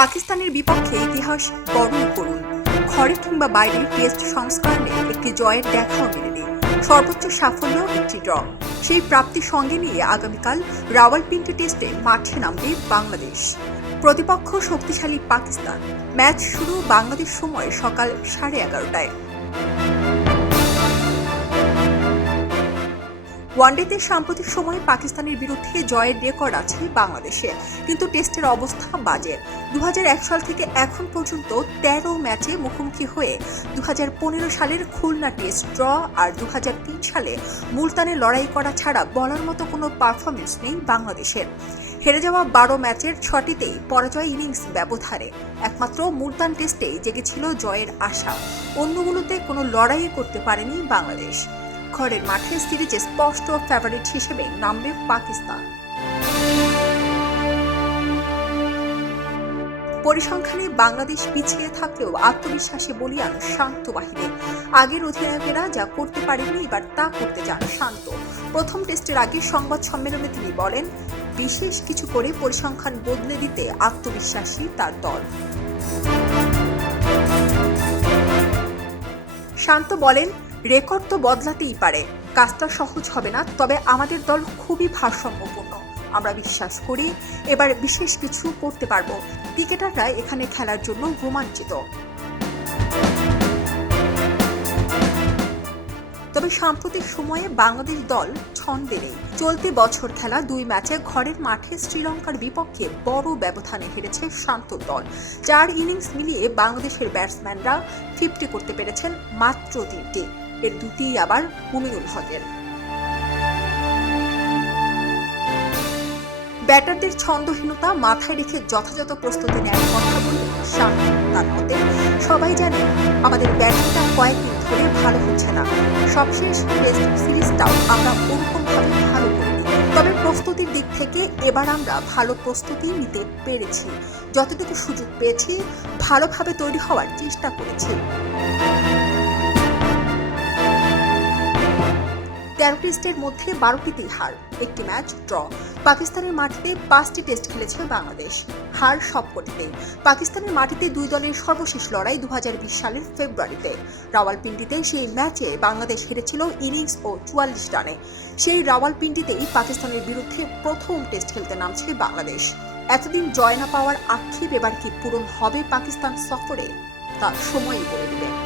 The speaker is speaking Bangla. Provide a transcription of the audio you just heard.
পাকিস্তানের বিপক্ষে ইতিহাস বর্ণ করুন। ঘরে কিংবা বাইরে টেস্ট সংস্করণে একটি জয়ের দেখাও মেলেনি। সর্বোচ্চ সাফল্য একটি ড্র। সেই প্রাপ্তি সঙ্গে নিয়ে আগামীকাল রাওয়ালপিন্ডি টেস্টে মাঠে নামবে বাংলাদেশ। প্রতিপক্ষ শক্তিশালী পাকিস্তান। ম্যাচ শুরু বাংলাদেশ সময় সকাল সাড়ে এগারোটায়। ওয়ানডেতে সাম্প্রতিক সময়ে পাকিস্তানের বিরুদ্ধে জয়ের রেকর্ড আছে বাংলাদেশে। কিন্তু টেস্টের অবস্থা বাজে। দু হাজার এক সাল থেকে এখন পর্যন্ত তেরো ম্যাচে মুখোমুখি হয়ে দু হাজার পনেরো সালের খুলনা টেস্ট ড্র আর দু হাজার তিন সালে মুলতানে লড়াই করা ছাড়া বলার মতো কোনো পারফরমেন্স নেই বাংলাদেশের। হেরে যাওয়া বারো ম্যাচের ছটিতেই পরাজয় ইনিংস ব্যবধানে। একমাত্র মুলতান টেস্টেই জেগেছিল জয়ের আশা। অন্যগুলোতে কোনো লড়াই করতে পারেনি বাংলাদেশ। ঘরের মাঠে সিরিজে স্পষ্ট ফেভারিট হিসেবে নামবে পাকিস্তান। পরিসংখ্যানে বাংলাদেশ পিছিয়ে থাকলেও আত্মবিশ্বাসে বলিয়ান শান্ত বাহিনী। আগের অধিনায়কেরা যা করতে পারেনি এবার তা করতে যান শান্ত। প্রথম টেস্টের আগে সংবাদ সম্মেলনে তিনি বলেন, বিশেষ কিছু করে পরিসংখ্যান বদলে দিতে আত্মবিশ্বাসী তার দল। শান্ত বলেন রেকর্ড তো বদলাতেই পারে। কাজটা সহজ হবে না, তবে আমাদের দল খুবই ভারসাম্যপূর্ণ। আমরা বিশ্বাস করি, এবার বিশেষ কিছু করতে পারব। ক্রিকেটাররা এখানে খেলার জন্য রোমাঞ্চিত। তবে সাম্প্রতিক সময়ে বাংলাদেশ দল ছন্দে নেই। চলতি বছর খেলা দুই ম্যাচে ঘরের মাঠে শ্রীলঙ্কার বিপক্ষে বড় ব্যবধানে হেরেছে শান্ত দল। চার ইনিংস মিলিয়ে বাংলাদেশের ব্যাটসম্যানরা ফিফটি করতে পেরেছেন মাত্র তিনটি। এর দুটিই আবার মুমিনুল হকের। ব্যাটারদের ছন্দহীনতা মাথায় রেখে যথাযথ প্রস্তুতি নেওয়ার কথা বলে তার মতে সবাই জানে আমাদের ব্যাটিংটা কয়েকদিন ধরে ভালো হচ্ছে না। সবশেষ টেস্ট সিরিজটাও আমরা ওরকমভাবে ভালো করিনি। তবে প্রস্তুতির দিক থেকে এবার আমরা ভালো প্রস্তুতি নিতে পেরেছি। যতটুকু সুযোগ পেয়েছি, ভালোভাবে তৈরি হওয়ার চেষ্টা করেছি। তেরো টেস্টের মধ্যে বারোটিতেই হার, একটি ম্যাচ ড্র। পাকিস্তানের মাটিতে পাঁচটি টেস্ট খেলেছে বাংলাদেশ। হার সবকটিতে। পাকিস্তানের মাটিতে দুই দলের সর্বশেষ লড়াই দুহাজার বিশ সালের ফেব্রুয়ারিতে। রাওয়ালপিন্ডিতে সেই ম্যাচে বাংলাদেশ হেরেছিল ইনিংস ও চুয়াল্লিশ রানে। সেই রাওয়ালপিন্ডিতেই পাকিস্তানের বিরুদ্ধে প্রথম টেস্ট খেলতে নামছে বাংলাদেশ। এতদিন জয় না পাওয়ার আক্ষেপ এবার কি পূরণ হবে পাকিস্তান সফরে? তার সময়ই বলে দেবে